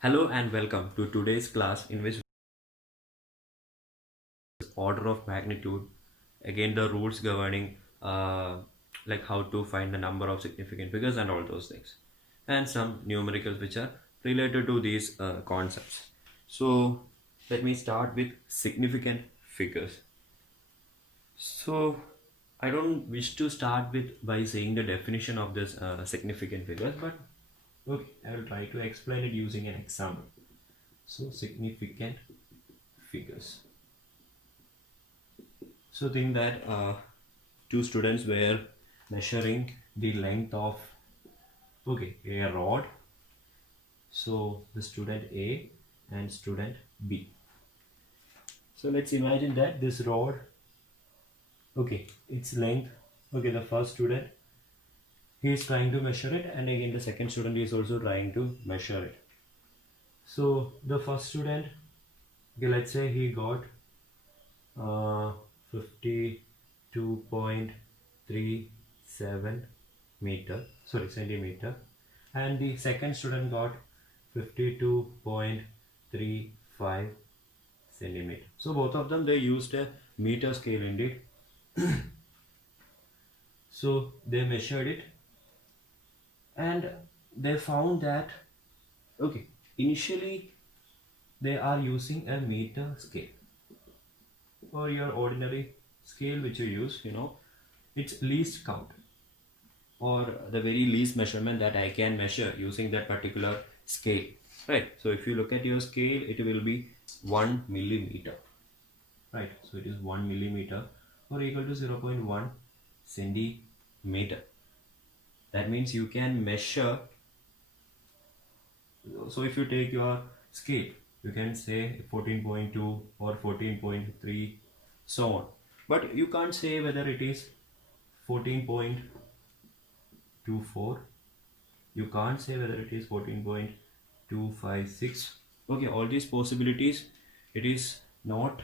Hello and welcome to today's class in which order of magnitude, again the rules governing like how to find the number of significant figures and all those things, and some numericals which are related to these concepts. So let me start with significant figures. So I don't wish to start with by saying the definition of this significant figures, but okay, I will try to explain it using an example. So significant figures. So think that two students were measuring the length of a rod. So the student A and student B. So let's imagine that this rod, its length, the first student he is trying to measure it, and again the second student is also trying to measure it. So the first student, let's say he got 52.37 centimeter, and the second student got 52.35 centimeter. So both of them, they used a meter scale indeed. So they measured it and they found that initially they are using a meter scale or your ordinary scale which you use, it's least count or the very least measurement that I can measure using that particular scale, right? So if you look at your scale, it will be 1 millimeter, right? So it is 1 millimeter or equal to 0.1 centimeter. That means you can measure. So if you take your scale, you can say 14.2 or 14.3, so on, but you can't say whether it is 14.24, you can't say whether it is 14.256. All these possibilities, it is not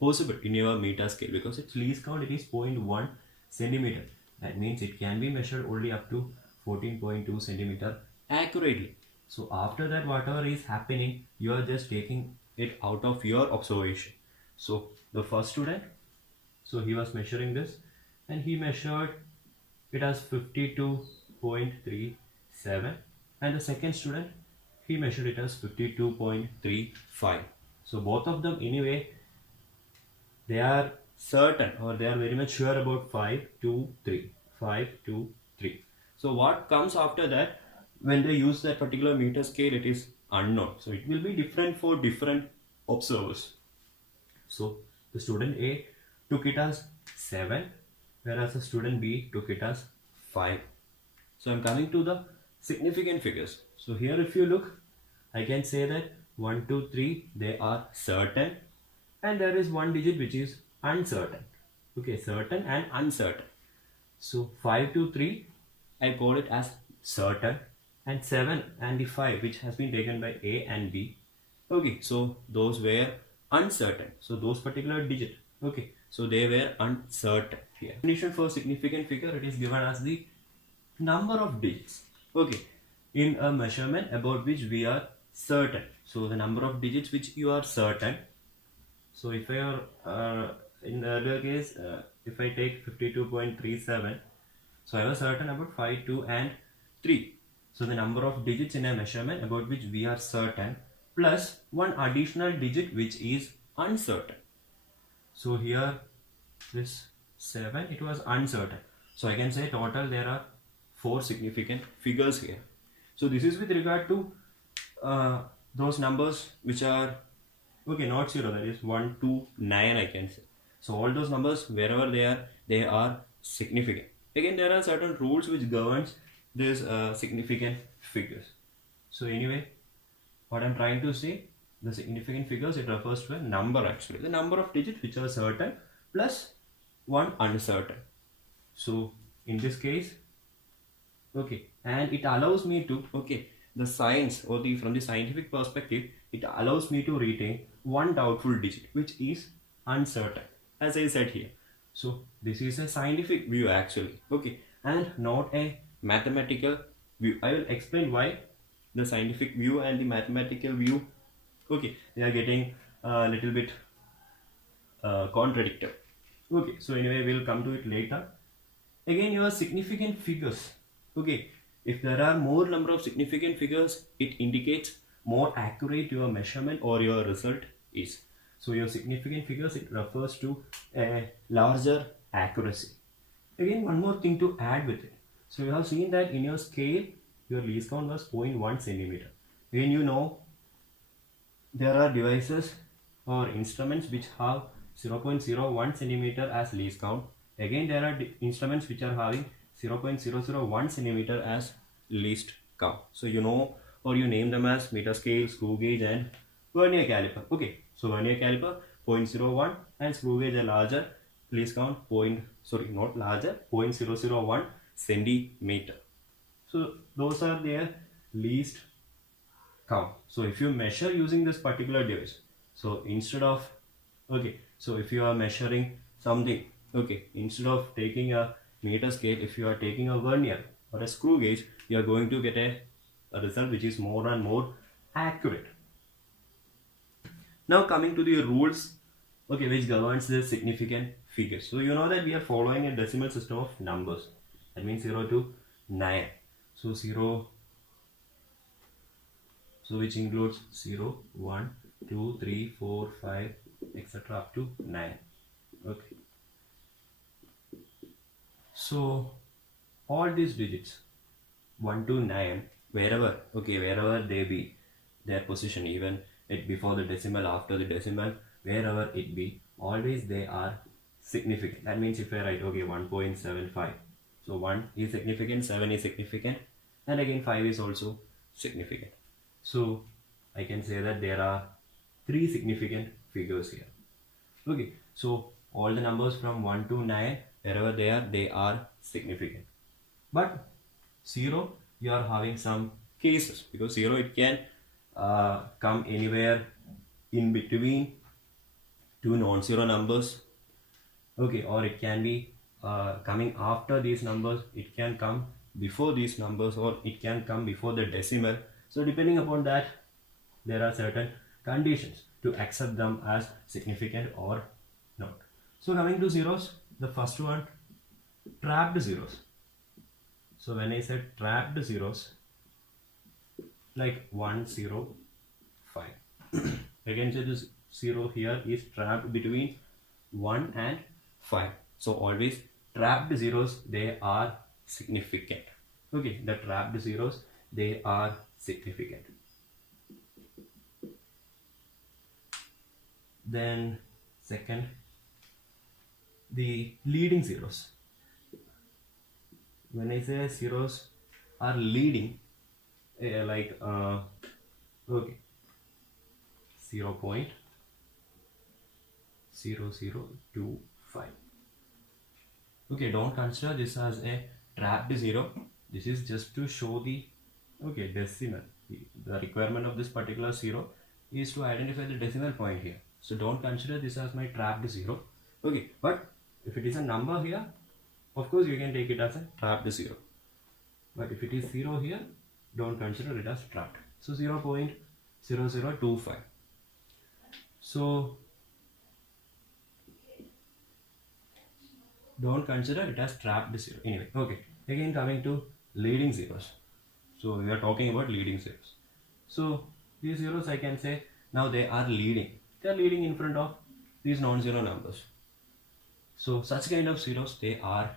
possible in your meter scale because its least count, it is 0.1 centimeter. That means it can be measured only up to 14.2 centimeter accurately. So after that, whatever is happening, you are just taking it out of your observation. So the first student, so he was measuring this and he measured it as 52.37, and the second student, he measured it as 52.35. So both of them, anyway, they are certain or they are very much sure about 5 2 3 5 2 3. So what comes after that, when they use that particular meter scale, it is unknown, so it will be different for different observers. So the student A took it as 7, whereas the student B took it as 5. So I'm coming to the significant figures. So here if you look, I can say that 1 2 3 they are certain, and there is one digit which is uncertain. Certain and uncertain. So 5 to 3, I call it as certain, and 7 and the 5 which has been taken by A and B, so those were uncertain. So those particular digit, so they were uncertain here. Definition for significant figure, it is given as the number of digits, in a measurement about which we are certain. So the number of digits which you are certain. So if I are in the earlier case, if I take 52.37, so I was certain about 5 2 and 3. So the number of digits in a measurement about which we are certain, plus one additional digit which is uncertain. So here this 7, it was uncertain. So I can say total there are 4 significant figures here. So this is with regard to those numbers which are not 0, that is 1 2 9, I can say. So all those numbers, wherever they are significant. Again, there are certain rules which governs these significant figures. So anyway, what I'm trying to say, the significant figures, it refers to a number actually, the number of digits which are certain plus one uncertain. So in this case, and it allows me to, the science or from the scientific perspective, it allows me to retain one doubtful digit which is uncertain, as I said here. So this is a scientific view actually, and not a mathematical view. I will explain why the scientific view and the mathematical view, okay, they are getting a little bit contradictory. Okay, so anyway, we'll come to it later. Again, your significant figures. Okay, if there are more number of significant figures, it indicates more accurate your measurement or your result is. So your significant figures, it refers to a larger accuracy. Again, one more thing to add with it. So you have seen that in your scale, your least count was 0.1 centimeter. Again, you know there are devices or instruments which have 0.01 centimeter as least count. Again, there are instruments which are having 0.001 centimeter as least count. So you know, or you name them as meter scale, screw gauge and vernier caliper. Okay, so vernier caliper 0.01 and screw gauge a larger, least count not larger, 0.001 centimeter. So those are their least count. So if you measure using this particular device, so instead of, okay, so if you are measuring something, okay, instead of taking a meter scale, if you are taking a vernier or a screw gauge, you are going to get a result which is more and more accurate. Now coming to the rules, okay, which governs the significant figures. So you know that we are following a decimal system of numbers. That means 0 to 9. So 0, so which includes 0, 1, 2, 3, 4, 5, etc. up to 9. Okay. So all these digits 1 to 9, wherever they be, their position, even it before the decimal, after the decimal, wherever it be, always they are significant. That means if I write, okay, 1.75, so 1 is significant, 7 is significant, and again 5 is also significant. So I can say that there are 3 significant figures here. Okay, so all the numbers from 1 to 9, wherever they are significant. But 0, you are having some cases, because 0, it can come anywhere in between two non-zero numbers. Okay, or it can be coming after these numbers, it can come before these numbers, or it can come before the decimal. So depending upon that, there are certain conditions to accept them as significant or not. So coming to zeros, the first one, trapped zeros. So when I said trapped zeros, like 1, 0, 5. Again, so this 0 here is trapped between 1 and 5. So always trapped zeros, they are significant. Okay, the trapped zeros, they are significant. Then second, the leading zeros. When I say zeros are leading, okay, 0.0025. Okay, don't consider this as a trapped zero. This is just to show the decimal. The requirement of this particular zero is to identify the decimal point here. So don't consider this as my trapped zero. Okay, but if it is a number here, of course you can take it as a trapped zero. But if it is 0 here, don't consider it as trapped. So 0.0025. So don't consider it as trapped zero. Anyway, okay. Again coming to leading zeros. So we are talking about leading zeros. So these zeros, I can say now they are leading. They are leading in front of these non-zero numbers. So such kind of zeros, they are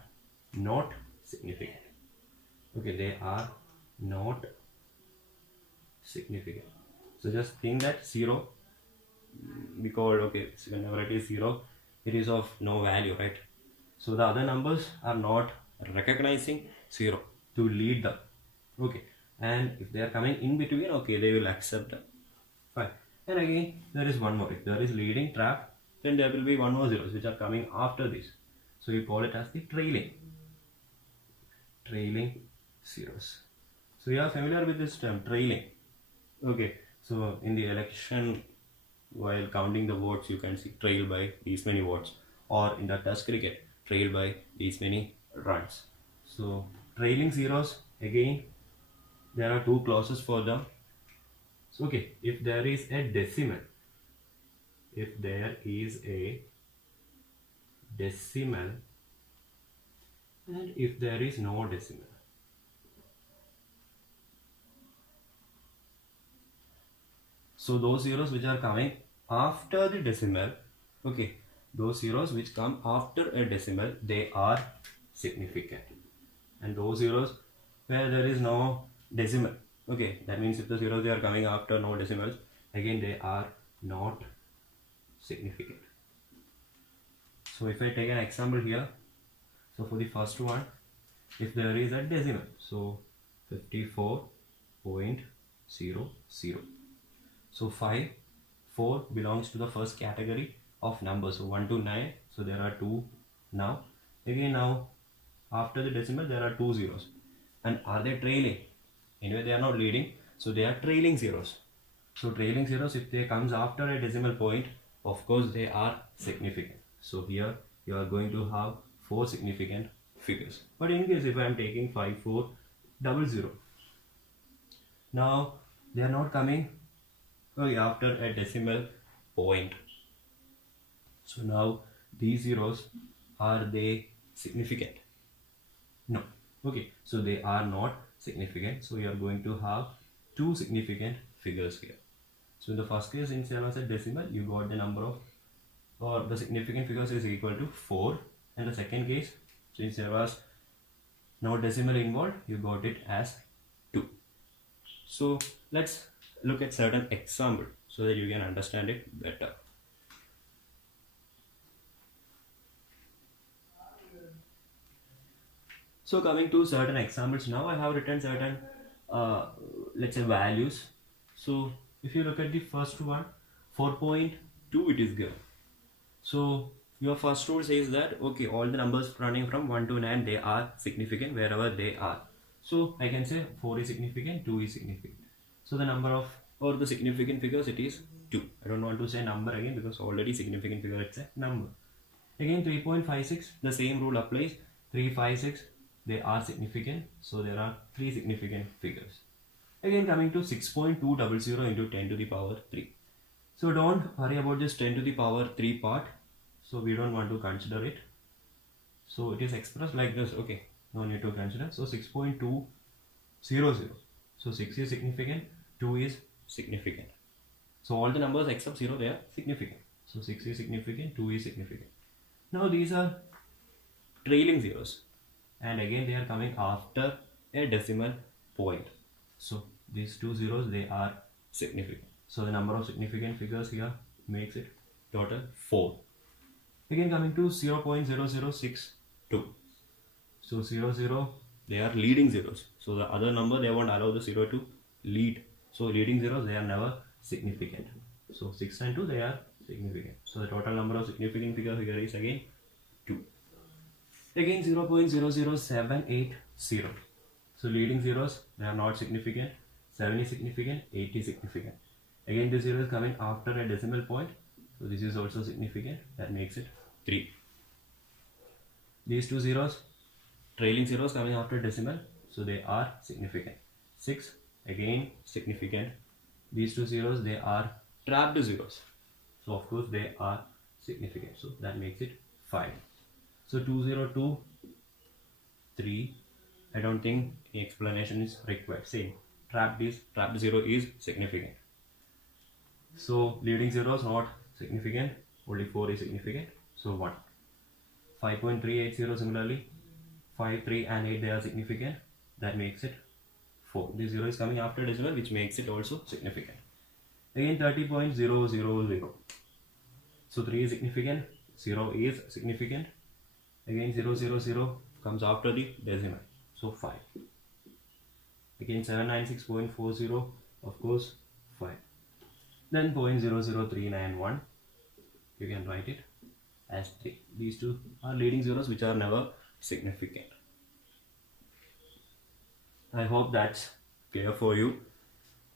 not significant. Okay, they are not significant. So just think that 0, because okay, whenever it is 0, it is of no value, right? So the other numbers are not recognizing 0 to lead them. Okay, and if they are coming in between, okay, they will accept them. Fine. And again, there is one more. If there is leading trap, then there will be one more zeros which are coming after this. So you call it as the trailing zeros. So you are familiar with this term, trailing. Okay, so in the election, while counting the votes, you can see trail by these many votes, or in the Test cricket, trail by these many runs. So trailing zeros, again, there are two clauses for them. So okay, if there is a decimal, if there is a decimal, and if there is no decimal. So those zeros which are coming after the decimal, okay, those zeros which come after a decimal, they are significant. And those zeros where there is no decimal, okay, that means if the zeros they are coming after no decimals, again they are not significant. So if I take an example here, so for the first one, if there is a decimal, so 54.00. So 4 belongs to the first category of numbers, so 1 to 9, so there are 2 now. Again now after the decimal there are 2 zeros, and are they trailing? Anyway, they are not leading, so they are trailing zeros. So trailing zeros, if they comes after a decimal point, of course they are significant. So here you are going to have 4 significant figures. But in case if I am taking 5400, now they are not coming after a decimal point. So now these zeros, are they significant? No. Okay, so they are not significant. So you are going to have 2 significant figures here. So in the first case, since there was a decimal, you got the number of, or the significant figures is equal to 4. And the second case, since there was no decimal involved, you got it as 2. So let's look at certain example so that you can understand it better. So coming to certain examples now, I have written certain let's say values. So if you look at the first one, 4.2 it is given. So your first rule says that okay, all the numbers running from 1 to 9, they are significant wherever they are. So I can say 4 is significant, 2 is significant. So the number of, or the significant figures, it is 2. I don't want to say number again because already significant figure, it's a number. Again 3.56, the same rule applies. 3, 5, 6, they are significant, so there are 3 significant figures. Again coming to 6.200 into 10 to the power 3. So don't worry about this 10 to the power 3 part, so we don't want to consider it. So it is expressed like this, okay, no need to consider. So 6.200, so 6 is significant, 2 is significant. So all the numbers except 0, they are significant. So 6 is significant, 2 is significant. Now these are trailing zeros, and again they are coming after a decimal point. So these 2 zeros, they are significant. So the number of significant figures here makes it total 4. Again coming to 0.0062. So 00, they are leading zeros. So the other number, they won't allow the 0 to lead. So leading zeros, they are never significant. So 6 and 2, they are significant. So the total number of significant figures here is again 2. Again 0.00780. So leading zeros, they are not significant. 7 is significant, 8 is significant. Again this 0 is coming after a decimal point. So this is also significant. That makes it 3. These 2 zeros, trailing zeros coming after decimal, so they are significant. 6, again significant. These 2 zeros, they are trapped zeros. So of course they are significant. So that makes it 5. So 202, 3. I don't think any explanation is required. Same. Trapped 0 is significant. So leading 0 is not significant. Only 4 is significant. So 1. 5.380 similarly. 5, 3 and 8, they are significant. That makes it 4. This 0 is coming after decimal, which makes it also significant. Again 30.000. So 3 is significant. 0 is significant. Again 000 comes after the decimal. So 5. Again 796.40, of course 5. Then 0.00391, you can write it as 3. These 2 are leading zeros which are never significant. I hope that's clear for you.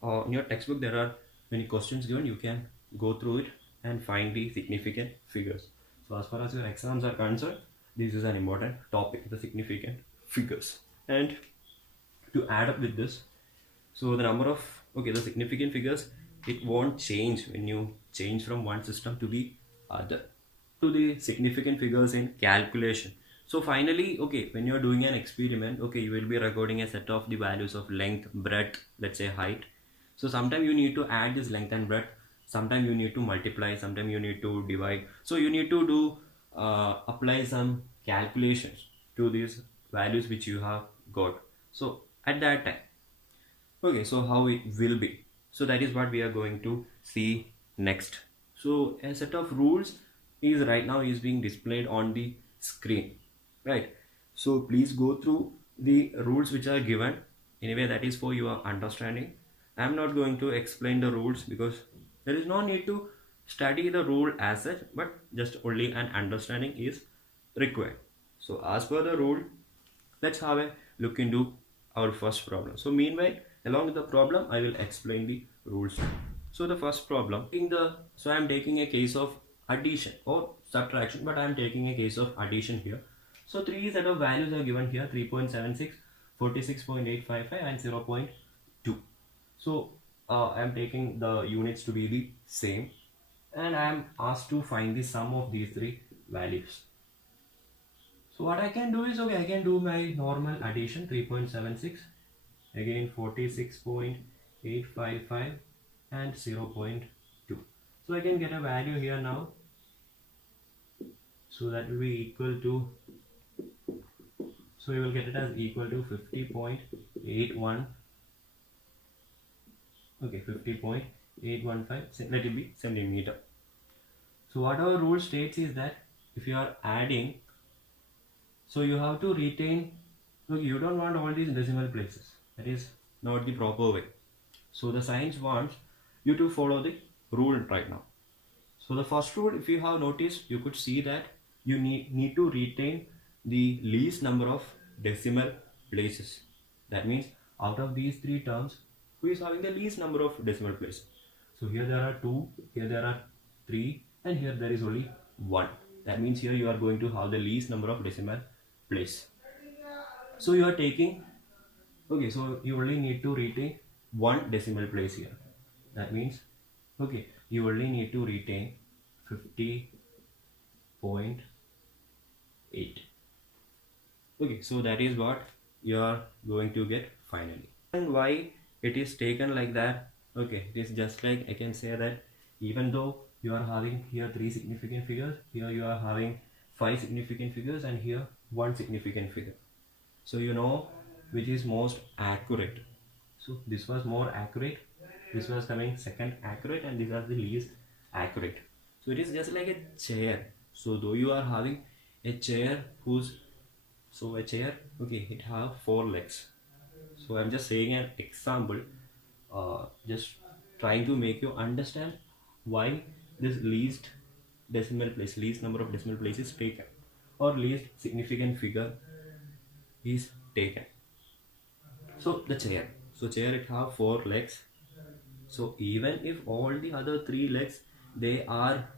In your textbook there are many questions given. You can go through it and find the significant figures. So as far as your exams are concerned, this is an important topic, the significant figures. And to add up with this, So the number of, okay, the significant figures, it won't change when you change from one system to the other, to the significant figures in calculation. So finally, okay, when you're doing an experiment, okay, you will be recording a set of the values of length, breadth, let's say height. So sometimes you need to add this length and breadth, sometimes you need to multiply, sometimes you need to divide. So you need to do apply some calculations to these values which you have got. So at that time, okay, so how it will be, so that is what we are going to see next. So a set of rules is right now is being displayed on the screen, right? So please go through the rules which are given. Anyway, that is for your understanding. I am not going to explain the rules because there is no need to study the rule as such, but just only an understanding is required. So as per the rule, let's have a look into our first problem. So meanwhile, along with the problem, I will explain the rules. So the first problem, so I am taking a case of addition or subtraction, but I am taking a case of addition here. So three set of values are given here: 3.76, 46.855 and 0.2. So I am taking the units to be the same, and I am asked to find the sum of these three values. So what I can do is, okay, I can do my normal addition: 3.76, again 46.855 and 0.2. So I can get a value here now. So that will be equal to, so we will get it as equal to 50.81, okay, 50.815, let it be centimeter. So what our rule states is that if you are adding, so you have to retain, look, you don't want all these decimal places. That is not the proper way. So the science wants you to follow the rule right now. So the first rule, if you have noticed, you could see that you need to retain the least number of decimal places. That means out of these three terms, who is having the least number of decimal places? So here there are 2, here there are 3, and here there is only 1. That means here you are going to have the least number of decimal place. So you are taking, okay, so you only need to retain one decimal place here. That means, okay, you only need to retain 50.8. Okay, so that is what you are going to get finally. And why it is taken like that? Okay, it is just like I can say that even though you are having here 3 significant figures, here you are having 5 significant figures, and here 1 significant figure. So you know which is most accurate. So this was more accurate, this was coming second accurate, and these are the least accurate. So it is just like a chair. So though you are having a chair whose, so a chair, okay, it have 4 legs. So I'm just saying an example, just trying to make you understand why this least decimal place, least number of decimal places taken, or least significant figure is taken. So the chair, so chair, it have 4 legs. So even if all the other 3 legs, they are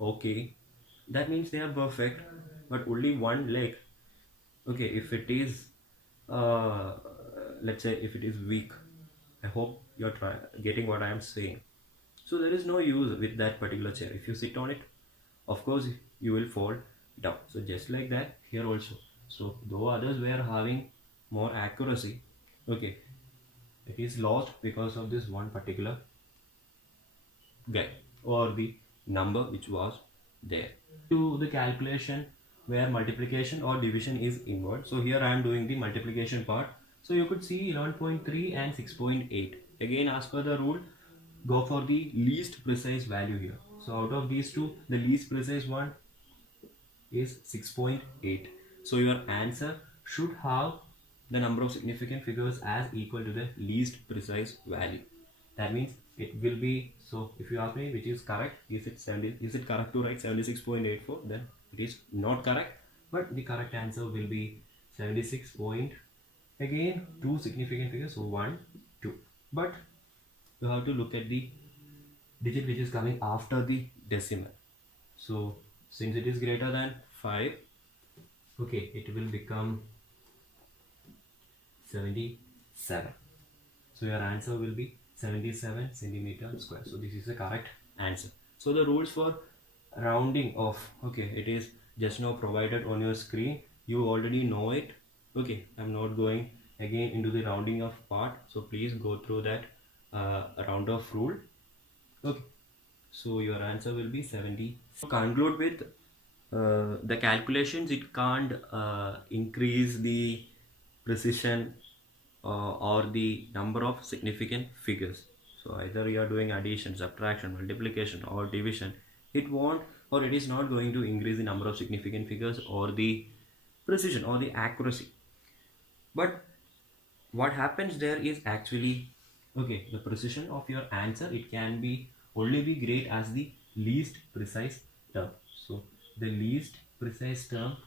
okay, that means they are perfect, but only one leg, okay, if it is let's say if it is weak, I hope you're getting what I am saying. So there is no use with that particular chair. If you sit on it, of course you will fall down. So just like that here also. So though others were having more accuracy, okay, it is lost because of this one particular guy or the number which was there. To the calculation where multiplication or division is involved. So here I am doing the multiplication part. So you could see 11.3 and 6.8. Again, as per the rule, go for the least precise value here. So out of these two, the least precise one is 6.8. So your answer should have the number of significant figures as equal to the least precise value. That means it will be, so if you ask me which is correct, is it correct to write 76.84? Then it is not correct, but the correct answer will be 76 point, again 2 significant figures, so 1, 2. But you have to look at the digit which is coming after the decimal. So since it is greater than 5, okay, it will become 77. So So your answer will be 77 centimeter square. So this is the correct answer. So the rules for rounding off, okay, it is just now provided on your screen. You already know it. Okay, I'm not going again into the rounding off part. So please go through that round off rule. Okay, so your answer will be 70. So conclude with the calculations. It can't increase the precision or the number of significant figures. So either you are doing addition, subtraction, multiplication or division, it won't, or it is not going to increase the number of significant figures or the precision or the accuracy. But what happens there is actually, okay, the precision of your answer, it can be only be great as the least precise term. So the least precise term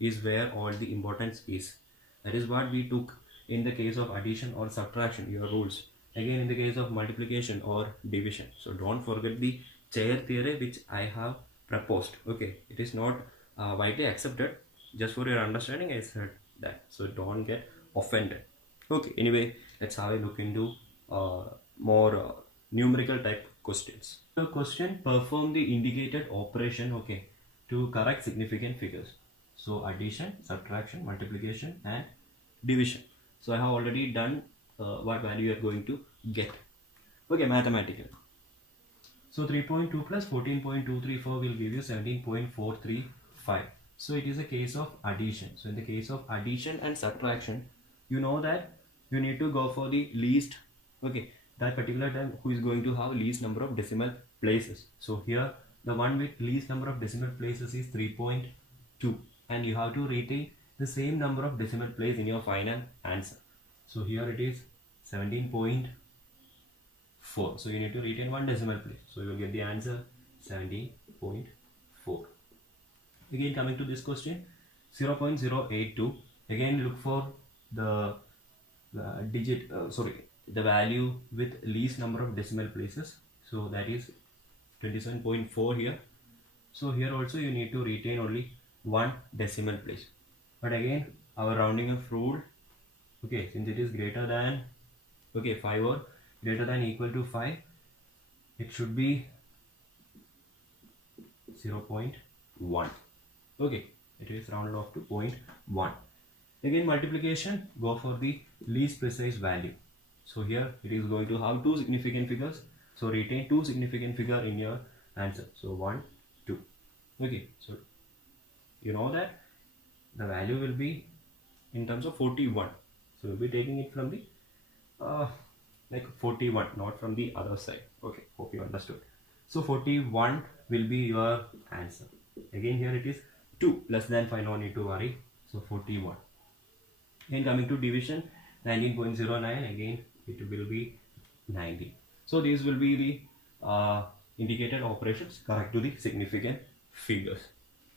is where all the importance is. That is what we took in the case of addition or subtraction, your rules. Again, in the case of multiplication or division. So don't forget the chair theory which I have proposed. Okay, it is not widely accepted. Just for your understanding, I said that. So don't get offended. Okay, anyway, let's have a look into more numerical type questions. The question: perform the indicated operation, okay, to correct significant figures. So addition, subtraction, multiplication and division. So I have already done what value you are going to get. Okay, mathematical. So 3.2 plus 14.234 will give you 17.435. So it is a case of addition. So in the case of addition and subtraction, you know that you need to go for the least, okay, that particular term who is going to have least number of decimal places. So here the one with least number of decimal places is 3.2, and you have to retain the same number of decimal place in your final answer. So here it is 17.4. So you need to retain one decimal place. So you will get the answer 17.4. Again, coming to this question, 0.082. Again, look for the the value with least number of decimal places. So that is 27.4 here. So here also you need to retain only one decimal place. But again, our rounding off rule, okay, since it is greater than, okay, 5 or greater than equal to 5, it should be 0.1. Okay, it is rounded off to 0.1. Again, multiplication, go for the least precise value. So here it is going to have two significant figures. So retain two significant figure in your answer. So 1, 2. Okay, so you know that the value will be in terms of 41. So we'll be taking it from the like 41, not from the other side. Okay, hope you understood. So 41 will be your answer. Again, here it is 2 less than 5, no need to worry. So 41. Again, coming to division, 19.09, again it will be 90. So these will be the indicated operations correct to the significant figures.